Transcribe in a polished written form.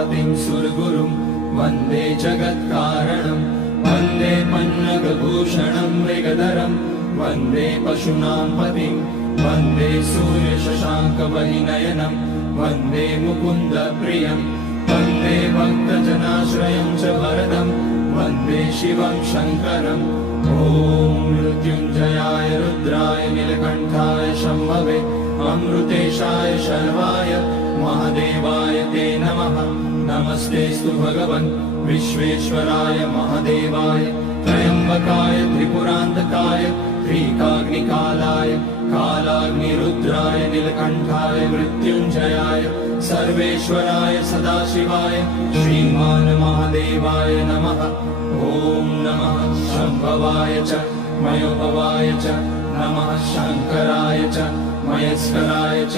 उमापतिं सुरगुरुं वन्दे जगत्कारणं वन्दे पन्नगभूषणं मृगधरं वन्दे पशूनां पतिं वन्दे सूर्यशशाङ्कवहिनयनं वन्दे मुकुन्दप्रियं वन्दे भक्तजनाश्रयं च वरदं वन्दे शिवं शङ्करम् ॐ मृत्युञ्जयाय रुद्राय नीलकण्ठाय शम्भवे अमृतेशाय शर्वाय महादेवाय ते नमः। नमस्तेऽस्तु भगवन् विश्वेश्वराय महादेवाय त्र्यम्बकाय त्रिपुरान्तकाय त्रिकाग्निकालाय कालाग्निरुद्राय नीलकण्ठाय मृत्युञ्जयाय सर्वेश्वराय सदाशिवाय श्रीमान् महादेवाय नमः। ॐ नमः शम्भवाय च मयोभवाय च नमः शङ्कराय च मयस्कराय च